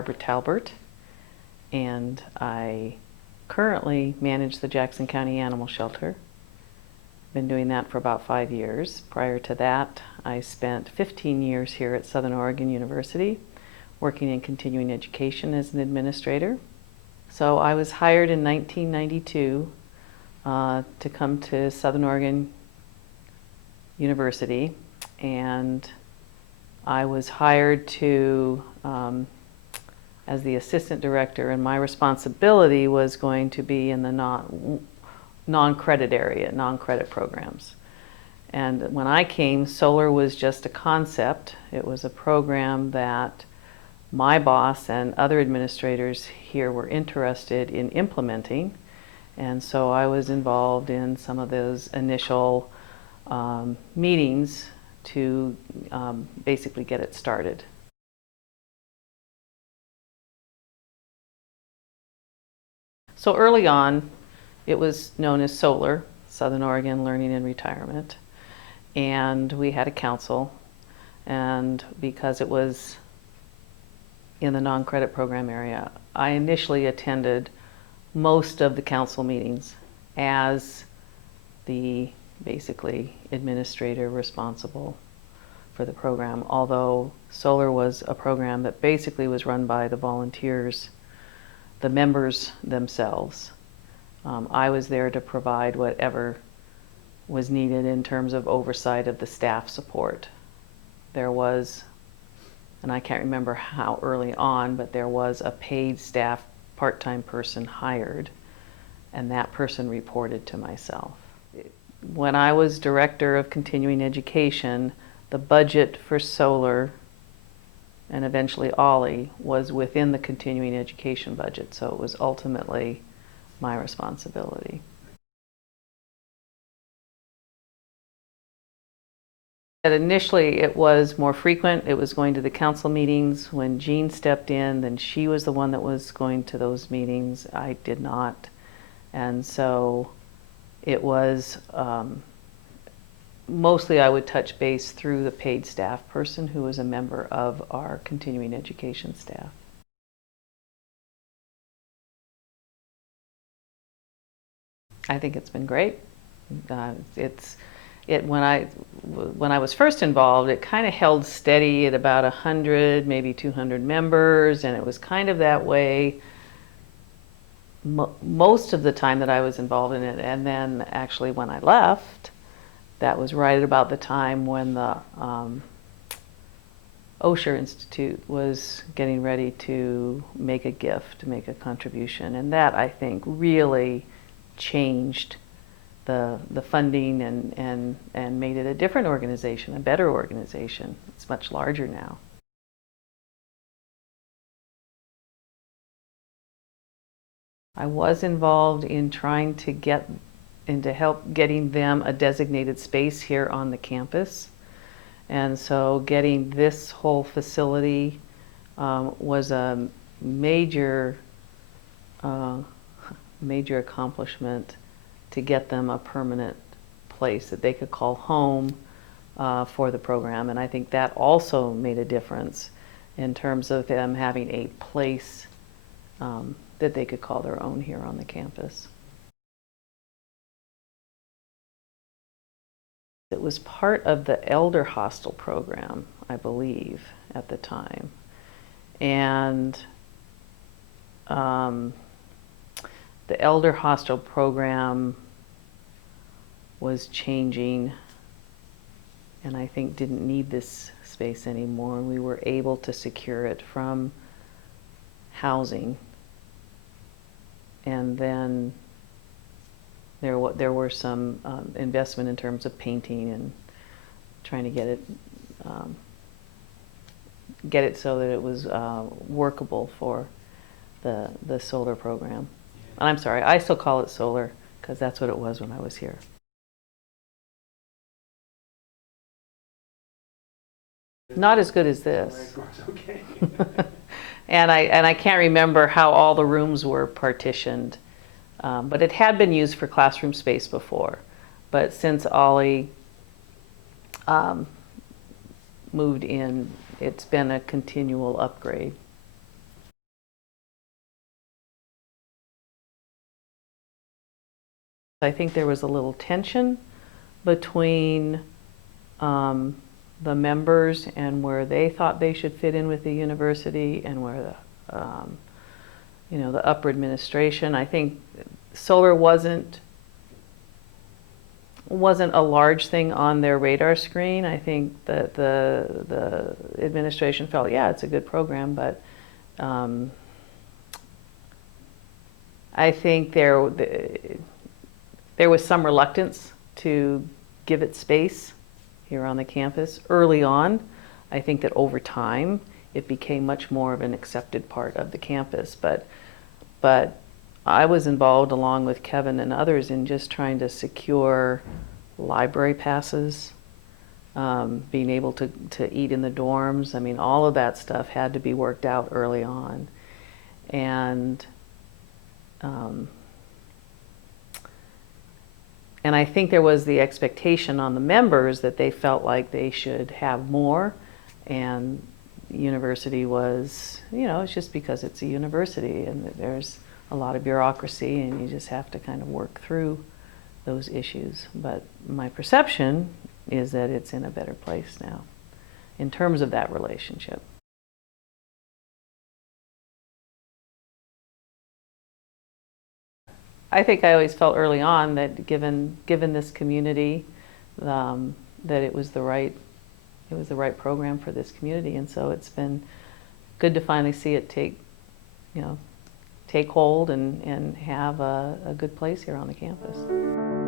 Barbara Talbert, and I currently manage the Jackson County Animal Shelter. Been doing that for about 5 years. Prior to that, I spent 15 years here at Southern Oregon University, working in continuing education as an administrator. So I was hired in 1992 to come to Southern Oregon University, and I was hired to as the assistant director, and my responsibility was going to be in the non-credit area, non-credit programs. And when I came, SOLIR was just a concept. It was a program that my boss and other administrators here were interested in implementing. And so I was involved in some of those initial meetings to basically get it started. So early on, it was known as SOLIR, Southern Oregon Learning and Retirement. And we had a council, and because it was in the non-credit program area, I initially attended most of the council meetings as the basically administrator responsible for the program, although SOLIR was a program that basically was run by the volunteers, the members themselves. I was there to provide whatever was needed in terms of oversight of the staff support. There was, and I can't remember how early on, but there was a paid staff part-time person hired, and that person reported to myself. When I was director of continuing education, the budget for SOLIR and eventually OLLI was within the continuing education budget, so it was ultimately my responsibility. And initially it was more frequent. It was going to the council meetings. When Jean stepped in, then she was the one that was going to those meetings. I did not. And so it was mostly I would touch base through the paid staff person who was a member of our continuing education staff. I think it's been great. When I was first involved, it kind of held steady at about 100, maybe 200 members, and it was kind of that way most of the time that I was involved in it. And then actually when I left, that was right at about the time when the Osher Institute was getting ready to make a gift, to make a contribution. And that, I think, really changed the funding and made it a different organization, a better organization. It's much larger now. I was involved in trying to help getting them a designated space here on the campus. And so getting this whole facility was a major accomplishment to get them a permanent place that they could call home for the program. And I think that also made a difference in terms of them having a place that they could call their own here on the campus. It was part of the Elder Hostel program, I believe, at the time. And the Elder Hostel program was changing, and I think didn't need this space anymore. We were able to secure it from housing. And then there were some investment in terms of painting and trying to get it so that it was workable for the SOLIR program. And I'm sorry, I still call it SOLIR because that's what it was when I was here. Not as good as this. Okay. And I can't remember how all the rooms were partitioned, but it had been used for classroom space before. But since OLLI moved in, it's been a continual upgrade. I think there was a little tension between the members and where they thought they should fit in with the university and where the upper administration. I think solar wasn't a large thing on their radar screen. I think that the administration felt, yeah, it's a good program, but I think there was some reluctance to give it space here on the campus early on. I think that over time it became much more of an accepted part of the campus, but I was involved along with Kevin and others in just trying to secure library passes, being able to eat in the dorms. I mean, all of that stuff had to be worked out early on. And I think there was the expectation on the members that they felt like they should have more, and the university was, it's just because it's a university and there's a lot of bureaucracy and you just have to kind of work through those issues. But my perception is that it's in a better place now in terms of that relationship. I think I always felt early on that given this community, that it was the right program for this community, and so it's been good to finally see it take hold and have a good place here on the campus.